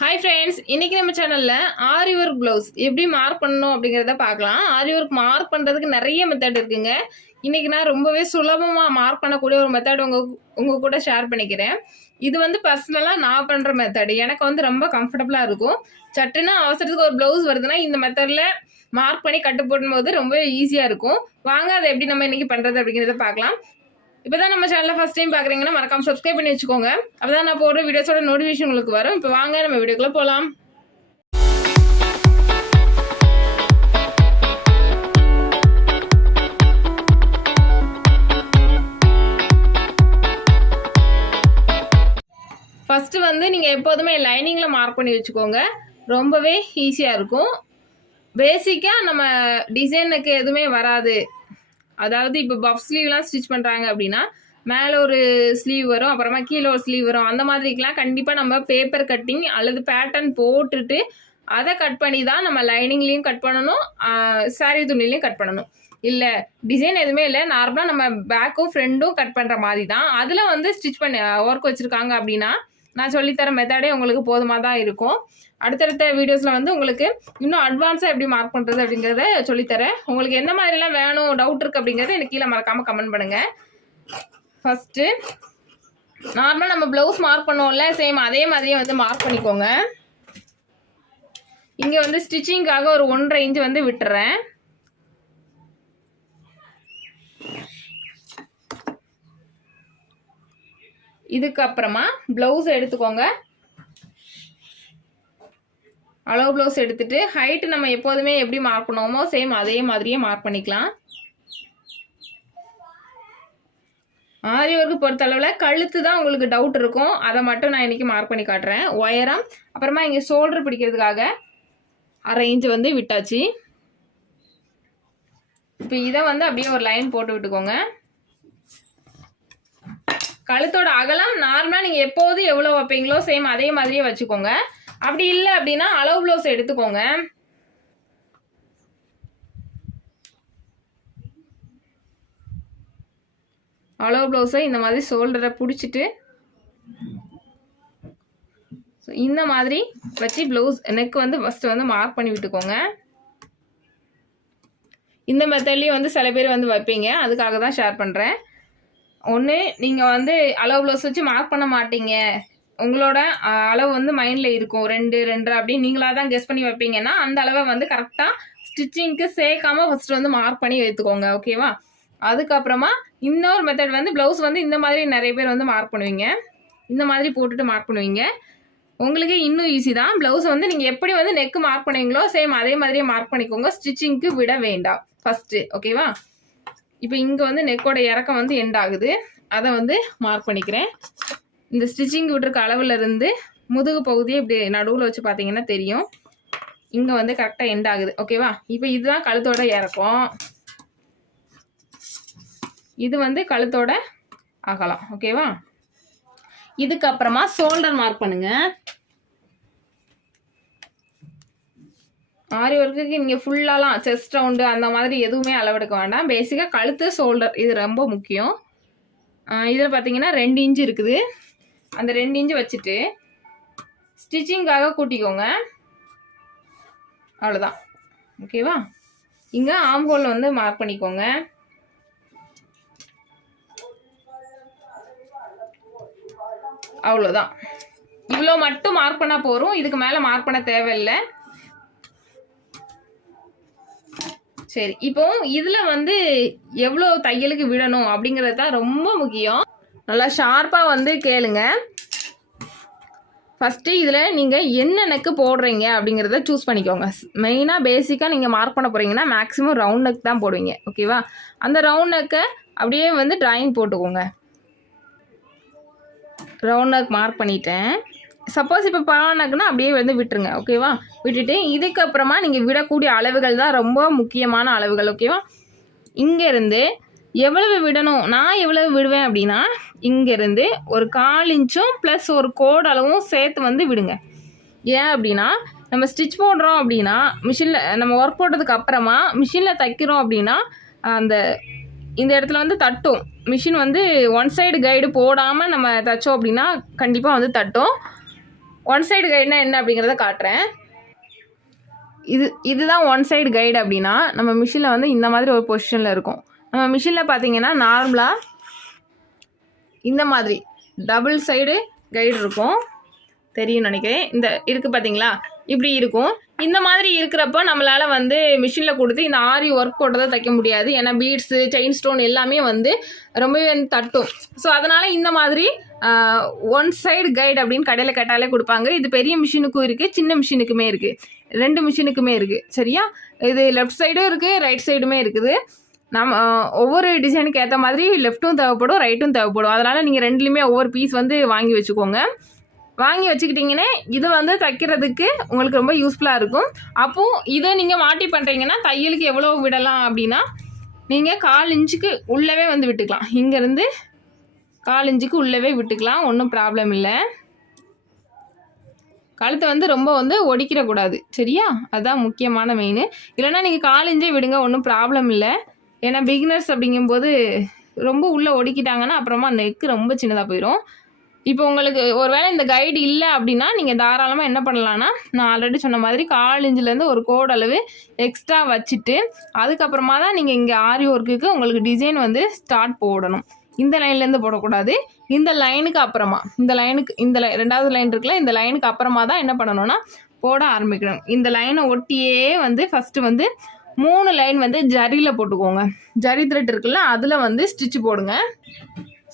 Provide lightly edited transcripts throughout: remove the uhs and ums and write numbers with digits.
Hi friends, இன்றைக்கி நம்ம சேனலில் ஆரி ஒர்க் ப்ளவுஸ் எப்படி மார்க் பண்ணணும் அப்படிங்கிறத பார்க்கலாம். ஆரி ஒர்க் மார்க் பண்ணுறதுக்கு நிறைய மெத்தட் இருக்குங்க. இன்றைக்கி நான் ரொம்பவே சுலபமாக மார்க் பண்ணக்கூடிய ஒரு மெத்தட் உங்கள் கூட ஷேர் பண்ணிக்கிறேன். இது வந்து பர்சனலாக நான் பண்ணுற மெத்தட். எனக்கு வந்து ரொம்ப கம்ஃபர்டபுளாக இருக்கும். சட்டுன்னு அவசரத்துக்கு ஒரு ப்ளவுஸ் வருதுன்னா இந்த மெத்தடில் மார்க் பண்ணி கட்டு போடும்போது ரொம்ப ஈஸியாக இருக்கும். வாங்க அதை எப்படி நம்ம இன்றைக்கி பண்ணுறது அப்படிங்கிறத பார்க்கலாம். இப்போ தான் நம்ம சேனலில் ஃபஸ்ட் டைம் பார்க்குறீங்கன்னா மறக்காம சப்ஸ்கிரைப் பண்ணி வச்சுக்கோங்க. அப்போ தான் நான் போடுற வீடியோஸோட நோட்டிஃபிகேஷன் உங்களுக்கு வரும். இப்போ வாங்க நம்ம வீடியோக்குள்ளே போகலாம். ஃபஸ்ட்டு வந்து நீங்கள் எப்போதுமே லைனிங்கில் மார்க் பண்ணி வச்சுக்கோங்க. ரொம்பவே ஈஸியாக இருக்கும். பேசிக்காக நம்ம டிசைனுக்கு எதுவுமே வராது. அதாவது இப்போ பஃப் ஸ்லீவ்லாம் ஸ்டிச் பண்ணுறாங்க அப்படின்னா மேலே ஒரு ஸ்லீவ் வரும், அப்புறமா கீழே ஒரு ஸ்லீவ் வரும். அந்த மாதிரிக்கெலாம் கண்டிப்பாக நம்ம பேப்பர் கட்டிங் அல்லது பேட்டர்ன் போட்டுட்டு அதை கட் பண்ணி தான் நம்ம லைனிங்லேயும் கட் பண்ணணும், சாரீ துணிலையும் கட் பண்ணணும். இல்லை டிசைன் எதுவுமே இல்லை, நார்மலாக நம்ம பேக்கும் ஃப்ரண்ட்டும் கட் பண்ணுற மாதிரி தான். அதில் வந்து ஸ்டிச் பண்ணி ஒர்க் வச்சுருக்காங்க அப்படின்னா நான் சொல்லித்தர மெத்தடே உங்களுக்கு போதுமாக தான் இருக்கும். அடுத்தடுத்த வீடியோஸில் வந்து உங்களுக்கு இன்னும் அட்வான்ஸாக எப்படி மார்க் பண்ணுறது அப்படிங்கிறத சொல்லித்தரேன். உங்களுக்கு எந்த மாதிரிலாம் வேணும், டவுட் இருக்குது அப்படிங்கிறத எனக்கு கீழே மறக்காமல் கமெண்ட் பண்ணுங்கள். ஃபஸ்ட்டு நார்மலாக நம்ம ப்ளவுஸ் மார்க் பண்ணுவோம்ல, சேம் அதே மாதிரியே வந்து மார்க் பண்ணிக்கோங்க. இங்கே வந்து ஸ்டிச்சிங்காக ஒரு 1.5 இன்ச் வந்து விட்டுறேன். இதுக்கப்புறமா ப்ளவுஸ் எடுத்துக்கோங்க. அளவு ப்ளவுஸ் எடுத்துட்டு ஹைட்டு நம்ம எப்போதுமே எப்படி மார்க் பண்ணுவோமோ சேம் அதே மாதிரியே மார்க் பண்ணிக்கலாம். ஆரி ஒர்க்கு பொறுத்தளவில் கழுத்து தான் உங்களுக்கு டவுட் இருக்கும். அதை மட்டும் நான் இன்றைக்கி மார்க் பண்ணி காட்டுறேன். உயரம், அப்புறமா இங்கே ஷோல்டர் பிடிக்கிறதுக்காக 1/2 இன்ச் வந்து விட்டாச்சு. இப்போ இதை வந்து அப்படியே ஒரு லைன் போட்டு விட்டுக்கோங்க. கழுத்தோட அகலம் நார்மலாக நீங்கள் எப்போது எவ்வளோ வைப்பீங்களோ சேம் அதே மாதிரியே வச்சுக்கோங்க. அப்படி இல்லை அப்படின்னா அளவு ப்ளவுஸ் எடுத்துக்கோங்க. அளவு ப்ளவுஸை இந்த மாதிரி ஷோல்டரை பிடிச்சிட்டு இந்த மாதிரி வச்சு ப்ளவுஸ் நெக் வந்து ஃபஸ்ட்டு வந்து மார்க் பண்ணி விட்டுக்கோங்க. இந்த மெத்தட்லேயும் வந்து சில பேர் வந்து வைப்பீங்க, அதுக்காக தான் ஷேர் பண்ணுறேன். ஒன்று நீங்கள் வந்து அளவு ப்ளவுஸ் வச்சு மார்க் பண்ண மாட்டீங்க, உங்களோட அளவு வந்து மைண்டில் இருக்கும் 2, 2.5 அப்படின்னு நீங்களாக தான் கெஸ் பண்ணி வைப்பீங்கன்னா அந்த அளவை வந்து கரெக்டாக ஸ்டிச்சிங்க்கு சேர்க்காமல் ஃபஸ்ட்டு வந்து மார்க் பண்ணி வைத்துக்கோங்க. ஓகேவா? அதுக்கப்புறமா இன்னொரு மெத்தட் வந்து ப்ளவுஸ் வந்து இந்த மாதிரி நிறைய பேர் வந்து மார்க் பண்ணுவீங்க, இந்த மாதிரி போட்டுட்டு மார்க் பண்ணுவீங்க. உங்களுக்கு இன்னும் ஈஸி தான். ப்ளவுஸ் வந்து நீங்கள் எப்படி வந்து நெக்கு மார்க் பண்ணுவீங்களோ சேம் அதே மாதிரியே மார்க் பண்ணிக்கோங்க. ஸ்டிச்சிங்க்கு விட வேண்டாம் ஃபஸ்ட்டு. ஓகேவா? இப்போ இங்கே வந்து நெக்கோட இறக்கம் வந்து எண்ட் ஆகுது, அதை வந்து மார்க் பண்ணிக்கிறேன். இந்த ஸ்டிச்சிங் விட்டுருக்க அளவில் இருந்து முதுகு பகுதியை இப்படி நடுவில் வச்சு பார்த்தீங்கன்னா தெரியும், இங்கே வந்து கரெக்டாக எண்ட் ஆகுது. ஓகேவா? இப்போ இதுதான் கழுத்தோட இறக்கம், இது வந்து கழுத்தோட அகலம். ஓகேவா? இதுக்கப்புறமா ஷோல்டர் மார்க் பண்ணுங்க. ஆரி ஒர்க்குக்கு நீங்கள் ஃபுல்லாலாம் செஸ்ட் ரவுண்டு அந்த மாதிரி எதுவுமே அளவெடுக்க வேண்டாம். பேசிக்காக கழுத்து, ஷோல்டர் இது ரொம்ப முக்கியம். இதில் பார்த்தீங்கன்னா 2 இன்ச் இருக்குது. அந்த 2 இன்ச் வச்சுட்டு ஸ்டிச்சிங்காக கூட்டிக்கோங்க. அவ்வளோதான். ஓகேவா? இங்கே ஆம் ஹோல் வந்து மார்க் பண்ணிக்கோங்க. அவ்வளோதான். இவ்வளோ மட்டும் மார்க் பண்ணால் போதும், இதுக்கு மேலே மார்க் பண்ண தேவையில்லை. சரி, இப்போ இதில் வந்து எவ்வளோ தையலுக்கு விடணும் அப்படிங்கிறது தான் ரொம்ப முக்கியம். நல்லா ஷார்ப்பாக வந்து கேளுங்க. ஃபஸ்ட்டு இதில் நீங்கள் என்ன நெக்கு போடுறீங்க அப்படிங்கிறத சூஸ் பண்ணிக்கோங்க. மெயினாக பேசிக்காக நீங்கள் மார்க் பண்ண போகிறீங்கன்னா மேக்ஸிமம் ரவுண்ட் நெக் தான் போடுவீங்க. ஓகேவா? அந்த ரவுண்ட் நெக்கை அப்படியே வந்து ட்ராயிங் போட்டுக்கோங்க. ரவுண்ட் நெக் மார்க் பண்ணிட்டேன். சப்போஸ் இப்போ பாவா நெக்குன்னா அப்படியே வந்து விட்டுருங்க. ஓகேவா? விட்டுட்டு இதுக்கப்புறமா நீங்கள் விடக்கூடிய அளவுகள் தான் ரொம்ப முக்கியமான அளவுகள். ஓகேவா? இங்கேருந்து எவ்வளவு விடணும், நான் எவ்வளவு விடுவேன் அப்படின்னா இங்கேருந்து ஒரு 1/4 இன்ச்சும் ப்ளஸ் ஒரு கோடு அளவும் சேர்த்து வந்து விடுங்க. ஏன் அப்படின்னா நம்ம ஸ்டிச் போடுறோம் அப்படின்னா மிஷினில் நம்ம ஒர்க் போட்டதுக்கு அப்புறமா மிஷினில் தைக்கிறோம் அப்படின்னா இந்த இடத்துல வந்து தட்டும். மிஷின் வந்து ஒன் சைடு கைடு போடாமல் நம்ம தைச்சோம் அப்படின்னா கண்டிப்பாக வந்து தட்டும். ஒன் சைடு கைடுனா என்ன அப்படிங்கிறத காட்டுறேன். இதுதான் ஒன் சைடு கைடு அப்படின்னா நம்ம மிஷினில் வந்து இந்த மாதிரி ஒரு பொசிஷனில் இருக்கும். நம்ம மிஷினில் பார்த்தீங்கன்னா நார்மலாக இந்த மாதிரி டபுள் சைடு கைடு இருக்கும், தெரியும் நினைக்கிறேன். இந்த இருக்குது பார்த்தீங்களா, இப்படி இருக்கும். இந்த மாதிரி இருக்கிறப்ப நம்மளால் வந்து மிஷினில் கொடுத்து இந்த ஆரி ஒர்க் போட்டதை தைக்க முடியாது. ஏன்னா பீட்ஸு, செயின் ஸ்டோன் எல்லாமே வந்து ரொம்பவே வந்து தட்டும். ஸோ அதனால் இந்த மாதிரி ஒன் சைடு கைடு அப்படின்னு கடையில் கேட்டாலே கொடுப்பாங்க. இது பெரிய மிஷினுக்கும் இருக்குது, சின்ன மிஷினுக்குமே இருக்குது, 2 மிஷினுக்குமே இருக்குது. சரியா, இது லெஃப்ட் சைடும் இருக்குது, ரைட் சைடுமே இருக்குது. நம்ம ஒவ்வொரு டிசைனுக்கு ஏற்ற மாதிரி லெஃப்ட்டும் தேவைப்படும், ரைட்டும் தேவைப்படும். அதனால் நீங்கள் ரெண்டுலேயுமே ஒவ்வொரு பீஸ் வந்து வாங்கி வச்சுக்கோங்க. வாங்கி வச்சுக்கிட்டிங்கன்னா இது வந்து தைக்கிறதுக்கு உங்களுக்கு ரொம்ப யூஸ்ஃபுல்லாக இருக்கும். அப்போது இதை நீங்கள் மாட்டி பண்ணுறீங்கன்னா தையலுக்கு எவ்வளோ விடலாம் அப்படின்னா நீங்கள் 1/4 இன்ச்சுக்கு உள்ளவே வந்து விட்டுக்கலாம். இங்கேருந்து 1/4 இன்ச்சுக்கு உள்ளவே விட்டுக்கலாம், ஒன்றும் ப்ராப்ளம் இல்லை. கழுத்தை வந்து ரொம்ப வந்து ஒடிக்கிடக்கூடாது. சரியா, அதுதான் முக்கியமான மெயின். இல்லைனா நீங்கள் 1/4 இன்ச்சே விடுங்க, ஒன்றும் ப்ராப்ளம் இல்லை. ஏன்னா பிகினர்ஸ் அப்படிங்கும்போது ரொம்ப உள்ளே ஒடிக்கிட்டாங்கன்னா அப்புறமா நெக்கு ரொம்ப சின்னதாக போயிடும். இப்போ உங்களுக்கு ஒரு வேளை இந்த கைடு இல்லை அப்படின்னா நீங்கள் தாராளமாக என்ன பண்ணலான்னா, நான் ஆல்ரெடி சொன்ன மாதிரி 1/4 இன்ச்சிலேருந்து ஒரு கோடு அளவு எக்ஸ்ட்ரா வச்சுட்டு அதுக்கப்புறமா தான் நீங்கள் இங்கே ஆரி ஒர்க்குக்கு உங்களுக்கு டிசைன் வந்து ஸ்டார்ட் போடணும். இந்த லைன்லேருந்து போடக்கூடாது, இந்த லைனுக்கு அப்புறமா, இந்த லைனுக்கு இந்த 2வது லைன் இருக்குல்ல, இந்த லைனுக்கு அப்புறமா தான் என்ன பண்ணணும்னா போட ஆரம்பிக்கணும். இந்த லைனை ஒட்டியே வந்து ஃபஸ்ட்டு வந்து 3 லைன் வந்து ஜரியில் போட்டுக்கோங்க. ஜரி த்ரெட் இருக்குல்ல, அதில் வந்து ஸ்டிச்சு போடுங்க.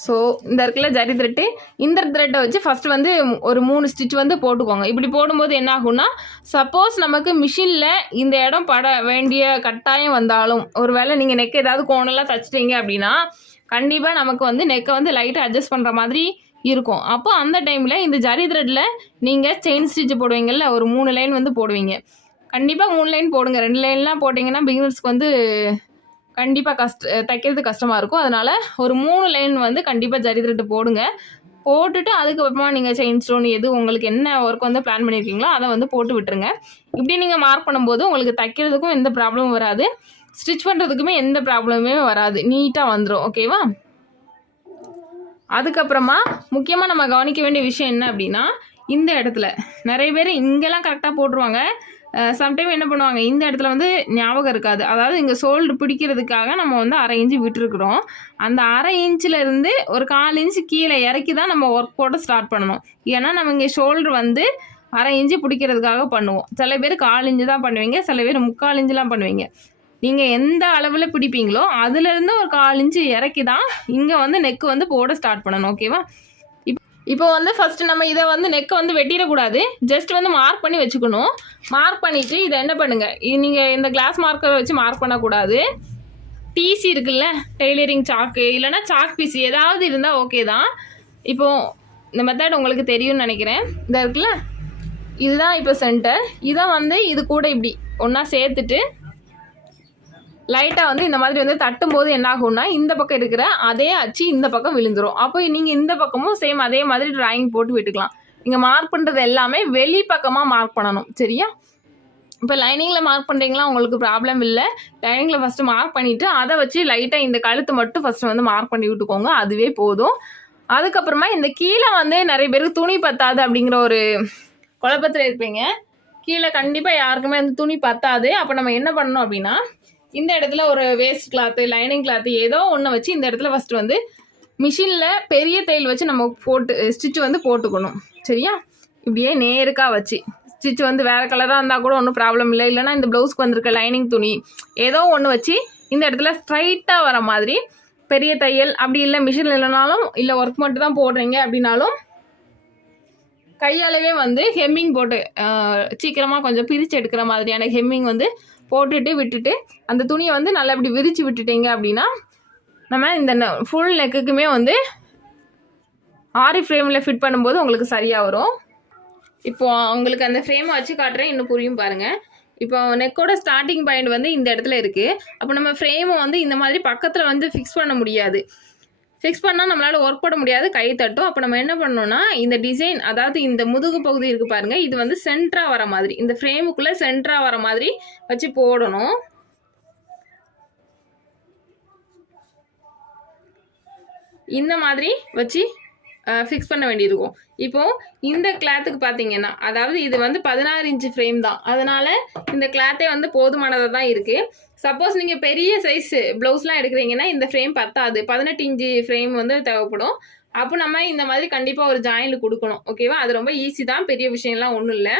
ஸோ இந்த இருக்குல்ல ஜரி த்ரெட்டு, இந்த த்ரெட்டை வச்சு ஃபஸ்ட்டு வந்து ஒரு 3 ஸ்டிச் வந்து போட்டுக்கோங்க. இப்படி போடும்போது என்ன ஆகும்னா, சப்போஸ் நமக்கு மிஷினில் இந்த இடம் பட வேண்டிய கட்டாயம் வந்தாலும், ஒரு வேளை நீங்கள் நெக் ஏதாவது கோணெல்லாம் தைச்சிட்டீங்க அப்படின்னா கண்டிப்பாக நமக்கு வந்து நெக்கை வந்து லைட்டாக அட்ஜஸ்ட் பண்ணுற மாதிரி இருக்கும். அப்போ அந்த டைமில் இந்த ஜரி த்ரெட்டில் நீங்கள் செயின் ஸ்டிச் போடுவீங்கள்ல, ஒரு 3 லைன் வந்து போடுவீங்க. கண்டிப்பாக 3 லைன் போடுங்க. 2 லைன்லாம் போட்டிங்கன்னா பிகினர்ஸ்க்கு வந்து கண்டிப்பாக தைக்கிறது கஷ்டமாக இருக்கும். அதனால் ஒரு 3 லைன் வந்து கண்டிப்பாக ஜரி த்ரெட்டு போடுங்க. போட்டுட்டு அதுக்கப்புறமா நீங்கள் செயின் ஸ்டோன் எது உங்களுக்கு என்ன ஒர்க் வந்து பிளான் பண்ணியிருக்கீங்களோ அதை வந்து போட்டு விட்டுருங்க. இப்படி நீங்கள் மார்க் பண்ணும்போது உங்களுக்கு தைக்கிறதுக்கும் எந்த ப்ராப்ளமும் வராது, ஸ்டிச் பண்ணுறதுக்குமே எந்த ப்ராப்ளமுமே வராது, நீட்டாக வந்துடும். ஓகேவா? அதுக்கப்புறமா முக்கியமாக நம்ம கவனிக்க வேண்டிய விஷயம் என்ன அப்படின்னா, இந்த இடத்துல நிறைய பேர் இங்கெல்லாம் கரெக்டாக போட்டுருவாங்க. சம்டைம் என்ன பண்ணுவாங்க, இந்த இடத்துல வந்து ஞாபகம் இருக்காது. அதாவது இங்கே ஷோல்டர் பிடிக்கிறதுக்காக நம்ம வந்து 1/2 இன்ச்சு விட்டுருக்குறோம். அந்த 1/2 இன்ச்சிலேருந்து ஒரு 1/4 இன்ச்சு கீழே இறக்கி தான் நம்ம ஒர்க் போட்டு ஸ்டார்ட் பண்ணணும். ஏன்னா நம்ம இங்கே ஷோல்டர் வந்து 1/2 இன்ச்சு பிடிக்கிறதுக்காக பண்ணுவோம். சில பேர் 1/4 இன்ச்சு தான் பண்ணுவீங்க, சில பேர் 3/4 இன்ச்சுலாம் பண்ணுவீங்க. நீங்கள் எந்த அளவில் பிடிப்பீங்களோ அதுலேருந்து ஒரு 1/4 இன்ச்சு இறக்கி தான் இங்கே வந்து நெக்கு வந்து போட ஸ்டார்ட் பண்ணணும். ஓகேவா? இப்போ வந்து ஃபஸ்ட்டு நம்ம இதை வந்து நெக்கை வந்து வெட்டிடக்கூடாது, ஜஸ்ட் வந்து மார்க் பண்ணி வச்சுக்கணும். மார்க் பண்ணிவிட்டு இதை என்ன பண்ணுங்கள், நீங்கள் இந்த கிளாஸ் மார்க்கரை வச்சு மார்க் பண்ணக்கூடாது. டிசி இருக்குல்ல, டெய்லரிங் சாக்கு இல்லைனா சாக் பீஸ் ஏதாவது இருந்தால் ஓகே தான். இப்போது இந்த மெத்தட் உங்களுக்கு தெரியும்னு நினைக்கிறேன். இந்த இருக்குல்ல, இதுதான் இப்போ சென்டர். இதை வந்து இது கூட இப்படி ஒன்றா சேர்த்துட்டு லைட்டாக வந்து இந்த மாதிரி வந்து தட்டும்போது என்ன ஆகும்னா, இந்த பக்கம் இருக்கிற அதே அச்சு இந்த பக்கம் விழுந்துடும். அப்போ நீங்கள் இந்த பக்கமும் சேம் அதே மாதிரி ட்ராயிங் போட்டு விட்டுக்கலாம். நீங்கள் மார்க் பண்ணுறது எல்லாமே வெளி பக்கமாக மார்க் பண்ணணும். சரியா? இப்போ லைனிங்கில் மார்க் பண்ணுறீங்களா, உங்களுக்கு ப்ராப்ளம் இல்லை. லைனிங்கில் ஃபஸ்ட்டு மார்க் பண்ணிவிட்டு அதை வச்சு லைட்டாக இந்த கழுத்து மட்டும் ஃபஸ்ட்டு வந்து மார்க் பண்ணி விட்டுக்கோங்க, அதுவே போதும். அதுக்கப்புறமா இந்த கீழே வந்து நிறைய பேருக்கு துணி பத்தாது அப்படிங்கிற ஒரு குழப்பத்தில் இருப்பீங்க. கீழே கண்டிப்பாக யாருக்குமே வந்து துணி பத்தாது. அப்போ நம்ம என்ன பண்ணணும் அப்படின்னா, இந்த இடத்துல ஒரு வேஸ்ட் கிளாத்து, லைனிங் கிளாத்து ஏதோ ஒன்று வச்சு இந்த இடத்துல ஃபஸ்ட்டு வந்து மிஷினில் பெரிய தையல் வச்சு நம்ம போட்டு ஸ்டிச் வந்து போட்டுக்கணும். சரியா? இப்படியே நேருக்காக வச்சு ஸ்டிச் வந்து வேறு கலராக இருந்தால் கூட ஒன்றும் ப்ராப்ளம் இல்லை. இல்லைனா இந்த ப்ளவுஸ்க்கு வந்திருக்க லைனிங் துணி ஏதோ ஒன்று வச்சு இந்த இடத்துல ஸ்ட்ரைட்டாக வர மாதிரி பெரிய தையல், அப்படி இல்லை மிஷினில் இல்லைனாலும், இல்லை ஒர்க் மட்டும் தான் போடுறீங்க அப்படின்னாலும் கையாலவே வந்து ஹெம்மிங் போட்டு சீக்கிரமாக கொஞ்சம் பிரித்து எடுக்கிற மாதிரியான ஹெம்மிங் வந்து போட்டுட்டு விட்டுட்டு அந்த துணியை வந்து நல்லா இப்படி விரித்து விட்டுட்டீங்க அப்படின்னா நம்ம இந்த ஃபுல் நெக்குக்குமே வந்து ஆரி ஃப்ரேமில் ஃபிட் பண்ணும்போது உங்களுக்கு சரியாக வரும். இப்போது உங்களுக்கு அந்த ஃப்ரேமை வச்சு காட்டுறேன், இன்னும் புரியும் பாருங்கள். இப்போ நெக்கோட ஸ்டார்டிங் பாயிண்ட் வந்து இந்த இடத்துல இருக்குது. அப்போ நம்ம ஃப்ரேமை வந்து இந்த மாதிரி பக்கத்தில் வந்து ஃபிக்ஸ் பண்ண முடியாது. ஃபிக்ஸ் பண்ணால் நம்மளால் ஒர்க் போட முடியாது, கை தட்டும். அப்போ நம்ம என்ன பண்ணணும்னா, இந்த டிசைன் அதாவது இந்த முதுகு பகுதி இருக்குது பாருங்கள், இது வந்து சென்டராக வர மாதிரி, இந்த ஃப்ரேமுக்குள்ளே சென்டராக வர மாதிரி வச்சு போடணும். இந்த மாதிரி வச்சு ஃபிக்ஸ் பண்ண வேண்டியிருக்கும். இப்போது இந்த கிளாத்துக்கு பார்த்தீங்கன்னா, அதாவது இது வந்து 16 இன்ச்சு ஃப்ரேம் தான். அதனால் இந்த கிளாத்தே வந்து போதுமானதாக தான் இருக்குது. சப்போஸ் நீங்கள் பெரிய சைஸ் ப்ளவுஸ்லாம் எடுக்கிறீங்கன்னா இந்த ஃப்ரேம் பத்தாது. 18 இன்ச்சு ஃப்ரேம் வந்து தேவைப்படும். அப்போ நம்ம இந்த மாதிரி கண்டிப்பாக ஒரு ஜாயிண்ட் கொடுக்கணும். ஓகேவா? அது ரொம்ப ஈஸி தான், பெரிய விஷயம்லாம் ஒன்றும் இல்லை.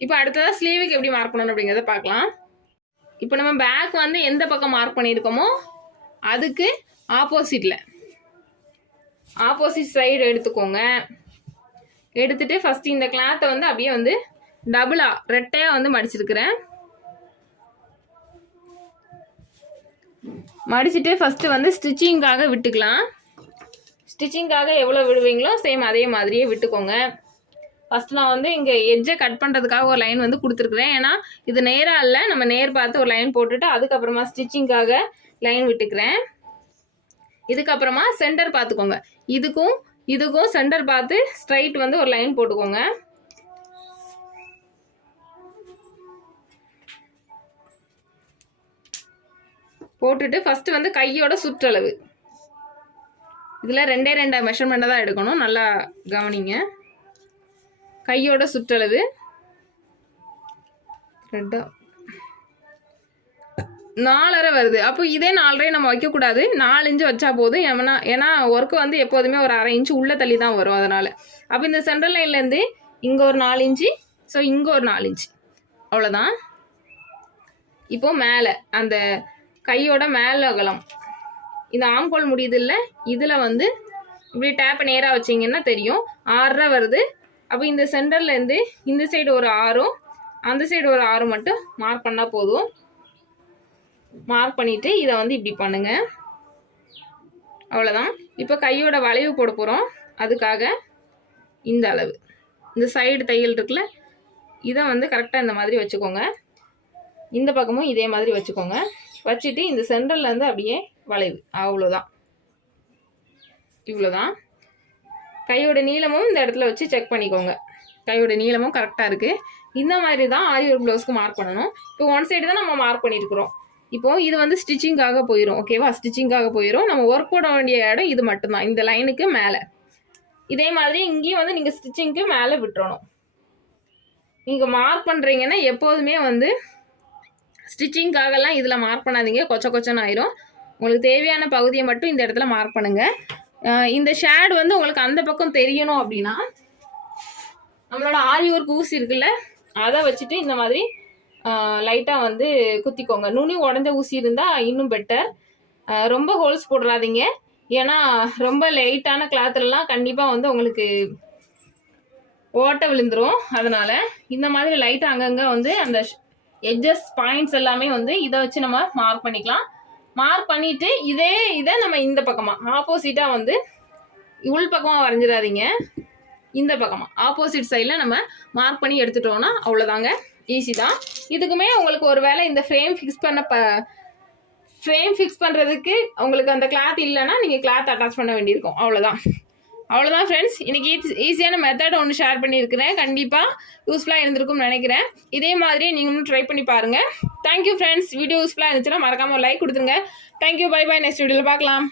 இப்போ அடுத்ததாக ஸ்லீவுக்கு எப்படி மார்க் பண்ணணும் அப்படிங்கிறத பார்க்கலாம். இப்போ நம்ம பேக் வந்து எந்த பக்கம் மார்க் பண்ணியிருக்கோமோ அதுக்கு ஆப்போசிட் சைடு எடுத்துக்கோங்க. எடுத்துட்டு ஃபஸ்ட்டு இந்த கிளாத்தை வந்து அப்படியே வந்து ரெட்டையாக வந்து மடிச்சிருக்கிறேன். மடிச்சுட்டு ஃபஸ்ட்டு வந்து ஸ்டிச்சிங்காக விட்டுக்கலாம். ஸ்டிச்சிங்காக எவ்வளோ விடுவீங்களோ சேம் அதே மாதிரியே விட்டுக்கோங்க. ஃபஸ்ட்டு நான் வந்து இங்கே எட்ஜை கட் பண்ணுறதுக்காக ஒரு லைன் வந்து கொடுத்துருக்குறேன். ஏன்னா இது நேராக இல்லை, நம்ம நேர் பார்த்து ஒரு லைன் போட்டுட்டு அதுக்கப்புறமா ஸ்டிச்சிங்காக லைன் விட்டுக்கிறேன். இதுக்கப்புறமா சென்டர் பார்த்துக்கோங்க. இதுக்கும் சென்டர் பார்த்து ஸ்ட்ரைட் வந்து ஒரு லைன் போட்டுக்கோங்க. போட்டுட்டு ஃபஸ்ட்டு வந்து கையோட சுற்றளவு, இதில் 2 மெஷர்மெண்ட்டை தான் எடுக்கணும். நல்லா கவனிங்க. கையோட சுற்றளவு 4.5 வருது. அப்போ இதே 4.5 நம்ம வைக்கக்கூடாது, 4 இன்ச்சு வச்சா போதும். ஏன்னா ஒர்க்கு வந்து எப்போதுமே ஒரு 1/2 இன்ச்சு உள்ள தள்ளி தான் வரும். அதனால் அப்போ இந்த சென்ட்ரல் லைன்லேருந்து இங்கே ஒரு 4 இன்ச்சு, ஸோ இங்கே ஒரு 4 இன்ச்சு, அவ்வளோதான். இப்போ மேலே அந்த கையோட மேலே அகலம், இந்த ஆம்கோல் முடியுது இல்லை, இதில் வந்து இப்படி டேப்பை நேராக வச்சிங்கன்னா தெரியும் 6.5 வருது. அப்போ இந்த சென்டர்லேருந்து இந்த சைடு ஒரு 6ம் அந்த சைடு ஒரு 6 மட்டும் மார்க் பண்ணால் போதும். மார்க் பண்ணிவிட்டு இதை வந்து இப்படி பண்ணுங்க, அவ்வளோதான். இப்போ கையோட வளைவு போட போகிறோம். அதுக்காக இந்த அளவு, இந்த சைடு தையல் இருக்குல்ல, இதை வந்து கரெக்டாக இந்த மாதிரி வச்சுக்கோங்க. இந்த பக்கமும் இதே மாதிரி வச்சுக்கோங்க. வச்சுட்டு இந்த சென்டர்லேருந்து அப்படியே வளைவு, அவ்வளோதான். இவ்வளோதான். கையோட நீளமும் இந்த இடத்துல வச்சு செக் பண்ணிக்கோங்க. கையோட நீளமும் கரெக்டாக இருக்குது. இந்த மாதிரி தான் ஆரி ஒர்க் ப்ளவுஸ்க்கு மார்க் பண்ணணும். இப்போ ஒன் சைடு தான் நம்ம மார்க் பண்ணியிருக்கிறோம். இப்போது இது வந்து ஸ்டிச்சிங்காக போயிடும். ஓகேவா? ஸ்டிச்சிங்காக போயிடும். நம்ம ஒர்க் போட வேண்டிய இடம் இது மட்டும்தான், இந்த லைனுக்கு மேலே. இதே மாதிரி இங்கேயும் வந்து நீங்கள் ஸ்டிச்சிங்க்கு மேலே விட்டுறணும். நீங்கள் மார்க் பண்ணுறீங்கன்னா எப்போதுமே வந்து ஸ்டிச்சிங்காகலாம் இதில் மார்க் பண்ணாதீங்க, கொச்சன்னு ஆயிரும். உங்களுக்கு தேவையான பகுதியை மட்டும் இந்த இடத்துல மார்க் பண்ணுங்கள். இந்த ஷேடு வந்து உங்களுக்கு அந்த பக்கம் தெரியணும் அப்படின்னா நம்மளோட ஆரி ஒர்க் ஊசி இருக்குல்ல, அதை வச்சுட்டு இந்த மாதிரி லைட்டாக வந்து குத்திக்கோங்க. நுனி உடஞ்ச ஊசி இருந்தால் இன்னும் பெட்டர். ரொம்ப ஹோல்ஸ் போடுறாதீங்க, ஏன்னா ரொம்ப லைட்டான கிளாத்துலலாம் கண்டிப்பாக வந்து உங்களுக்கு ஓட்டை விழுந்துடும். அதனால் இந்த மாதிரி லைட்டாக அங்கங்கே வந்து அந்த எட்ஜஸ் பாயிண்ட்ஸ் எல்லாமே வந்து இதை வச்சு நம்ம மார்க் பண்ணிக்கலாம். மார்க் பண்ணிவிட்டு இதை நம்ம இந்த பக்கமாக ஆப்போசிட்டாக வந்து உள் பக்கமாக வரைஞ்சிடாதீங்க, இந்த பக்கமாக ஆப்போசிட் சைடில் நம்ம மார்க் பண்ணி எடுத்துட்டோம்னா அவ்வளோதாங்க, ஈஸி தான். இதுக்குமே உங்களுக்கு ஒரு வேளை இந்த ஃப்ரேம் ஃபிக்ஸ் பண்ணுறதுக்கு உங்களுக்கு அந்த கிளாத் இல்லைன்னா நீங்கள் கிளாத் அட்டாச் பண்ண வேண்டியிருக்கும். அவ்வளோதான் ஃப்ரெண்ட்ஸ். இன்றைக்கி ஈஸியான மெத்தட் ஒன்று ஷேர் பண்ணியிருக்கிறேன். கண்டிப்பாக யூஸ்ஃபுல்லாக இருந்திருக்கும்னு நினைக்கிறேன். இதே மாதிரி நீங்களும் ட்ரை பண்ணி பாருங்கள். Thank you friends. வீடியோ யூஸ்ஃபுல்லாக இருந்துச்சுன்னா மறக்காமல் லைக் கொடுத்துருங்க. Thank you, bye bye. நெக்ஸ்ட் வீடியோவில் பார்க்கலாம்.